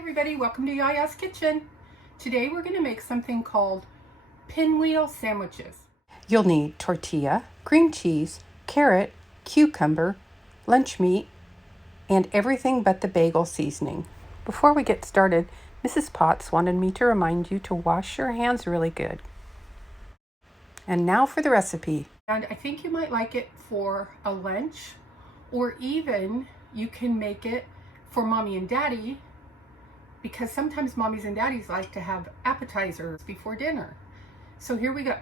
Everybody, welcome to Yaya's Kitchen. Today we're going to make something called pinwheel sandwiches. You'll need tortilla, cream cheese, carrot, cucumber, lunch meat, and everything but the bagel seasoning. Before we get started, Mrs. Potts wanted me to remind you to wash your hands really good. And now for the recipe. And I think you might like it for a lunch, or even you can make it for mommy and daddy, because sometimes mommies and daddies like to have appetizers before dinner. So here we go.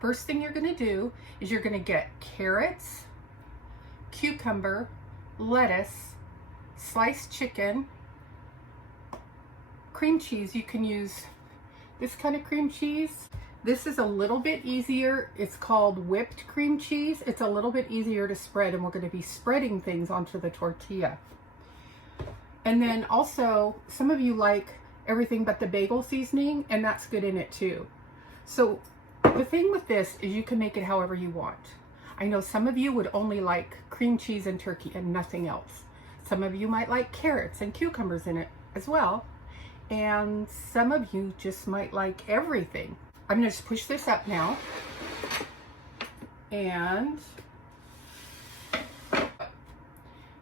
First thing you're gonna do is you're gonna get carrots, cucumber, lettuce, sliced chicken, cream cheese. You can use this kind of cream cheese. This is a little bit easier. It's called whipped cream cheese. It's a little bit easier to spread, and we're gonna be spreading things onto the tortilla. And then also, some of you like everything but the bagel seasoning, and that's good in it too. So the thing with this is you can make it however you want. I know some of you would only like cream cheese and turkey and nothing else. Some of you might like carrots and cucumbers in it as well. And some of you just might like everything. I'm gonna just push this up now. And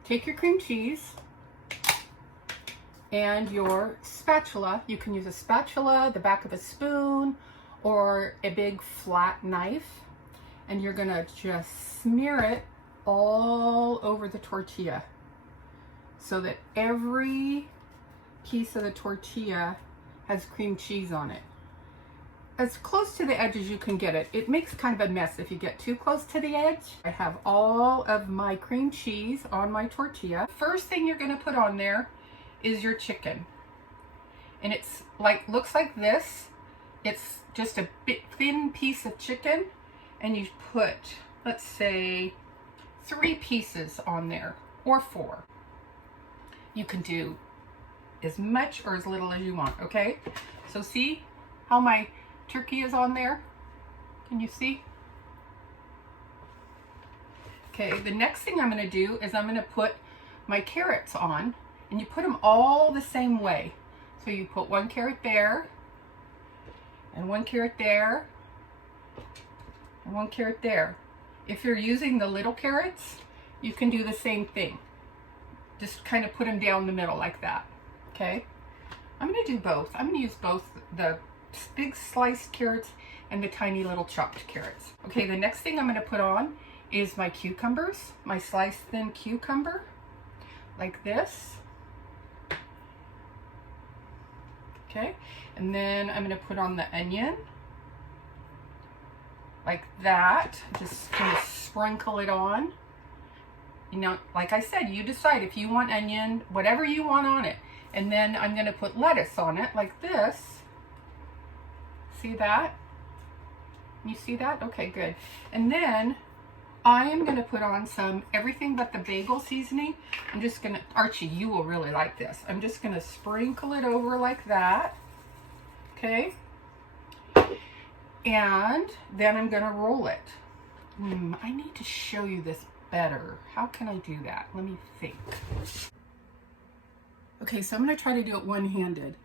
take your cream cheese and your spatula. You can use a spatula, the back of a spoon, or a big flat knife, and you're gonna just smear it all over the tortilla so that every piece of the tortilla has cream cheese on it. As close to the edge as you can get it. It makes kind of a mess if you get too close to the edge. I have all of my cream cheese on my tortilla. First thing you're gonna put on there is your chicken, and it's like, looks like this. It's just a bit thin piece of chicken, and you put, let's say, 3 pieces on there, or 4. You can do as much or as little as you want. Okay, so see how my turkey is on there? Can you see? Okay, the next thing I'm going to do is I'm going to put my carrots on. And you put them all the same way. So you put 1 carrot there, and 1 carrot there, and 1 carrot there. If you're using the little carrots, you can do the same thing. Just kind of put them down the middle like that. Okay? I'm going to do both. I'm going to use both the big sliced carrots and the tiny little chopped carrots. Okay, the next thing I'm going to put on is my cucumbers, my sliced thin cucumber, like this. Okay, and then I'm going to put on the onion like that. Just kind of sprinkle it on. You know, like I said, you decide if you want onion, whatever you want on it. And then I'm going to put lettuce on it like this. See that? You see that? Okay, good. And then I am going to put on some everything but the bagel seasoning. I'm just going to, Archie, you will really like this. I'm just going to sprinkle it over like that. Okay. And then I'm going to roll it. I need to show you this better. How can I do that? Let me think. Okay, so I'm going to try to do it one-handed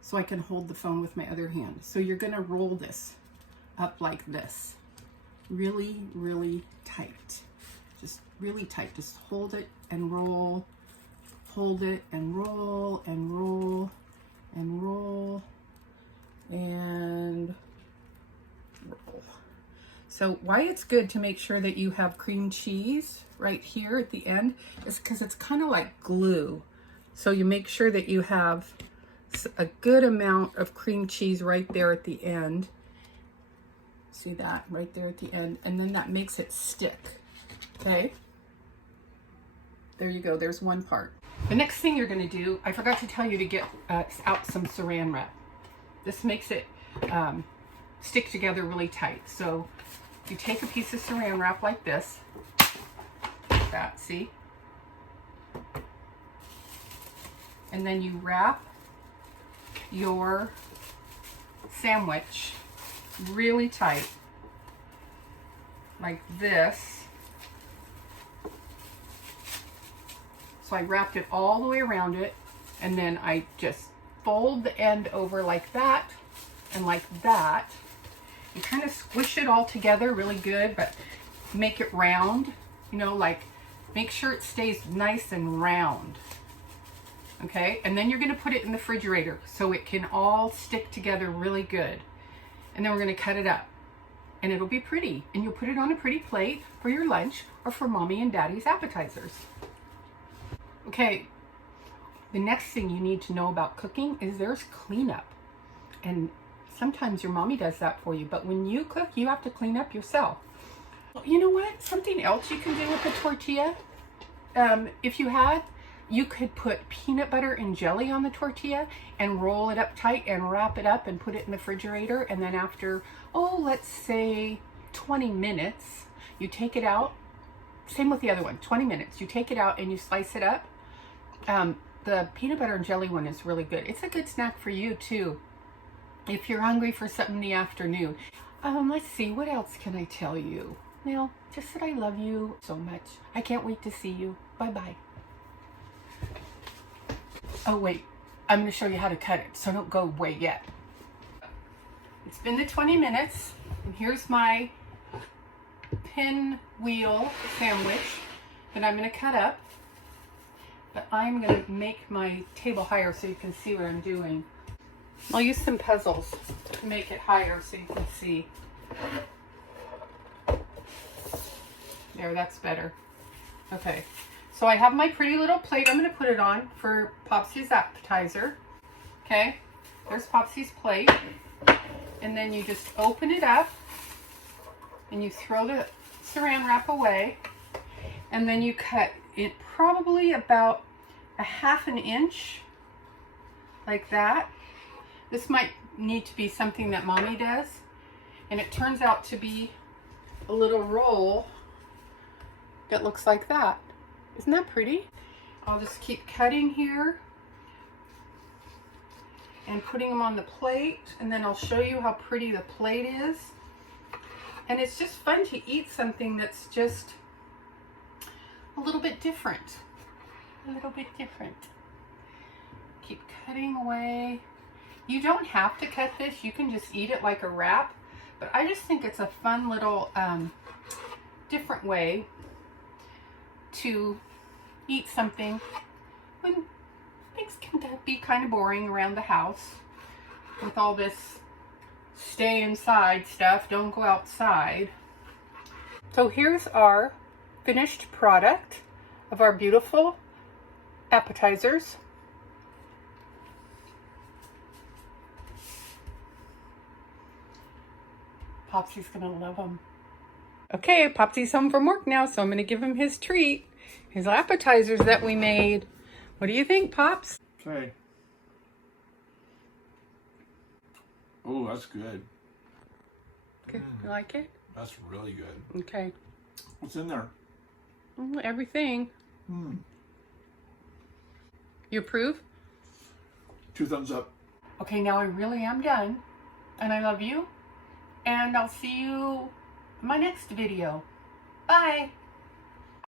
so I can hold the phone with my other hand. So you're going to roll this up like this. Really, really tight. Just really tight. Just hold it and roll. Hold it and roll and roll and roll and roll. So why it's good to make sure that you have cream cheese right here at the end is because it's kind of like glue. So you make sure that you have a good amount of cream cheese right there at the end. See that right there at the end, and then that makes it stick. Okay, there you go. There's one part. The next thing you're going to do, I forgot to tell you to get out some saran wrap. This makes it stick together really tight. So you take a piece of saran wrap like this, like that, see, and then you wrap your sandwich really tight like this. So I wrapped it all the way around it, and then I just fold the end over like that and like that. You kind of squish it all together really good, but make it round, you know, like make sure it stays nice and round. Okay, and then you're going to put it in the refrigerator so it can all stick together really good. And then we're going to cut it up and it'll be pretty, and you'll put it on a pretty plate for your lunch or for mommy and daddy's appetizers. Okay, the next thing you need to know about cooking is there's cleanup. And sometimes your mommy does that for you, but when you cook, you have to clean up yourself. You know what? Something else you can do with the tortilla, if you had, you could put peanut butter and jelly on the tortilla and roll it up tight and wrap it up and put it in the refrigerator. And then after, let's say 20 minutes, you take it out. Same with the other one, 20 minutes. You take it out and you slice it up. The peanut butter and jelly one is really good. It's a good snack for you too, if you're hungry for something in the afternoon. Let's see, what else can I tell you? Well, just that I love you so much. I can't wait to see you. Bye-bye. Oh wait, I'm going to show you how to cut it, so don't go away yet. It's been the 20 minutes, and here's my pinwheel sandwich that I'm going to cut up. But I'm going to make my table higher so you can see what I'm doing. I'll use some puzzles to make it higher so you can see. There, that's better. Okay. So I have my pretty little plate I'm going to put it on for Popsy's appetizer. Okay, there's Popsy's plate. And then you just open it up and you throw the saran wrap away. And then you cut it probably about a ½ an inch, like that. This might need to be something that mommy does. And it turns out to be a little roll that looks like that. Isn't that pretty? I'll just keep cutting here and putting them on the plate, and then I'll show you how pretty the plate is. And it's just fun to eat something that's just a little bit different. A little bit different. Keep cutting away. You don't have to cut this. You can just eat it like a wrap. But I just think it's a fun little different way to eat something when things can be kind of boring around the house with all this stay inside stuff, don't go outside. So here's our finished product of our beautiful appetizers. Popsy's gonna love them. Okay, Popsy's home from work now, so I'm gonna give him his treat. His appetizers that we made. What do you think, Pops? Okay. Oh, that's good. Good. You like it? That's really good. Okay. What's in there? Everything. You approve? 2 thumbs up. Okay, now I really am done. And I love you. And I'll see you in my next video. Bye.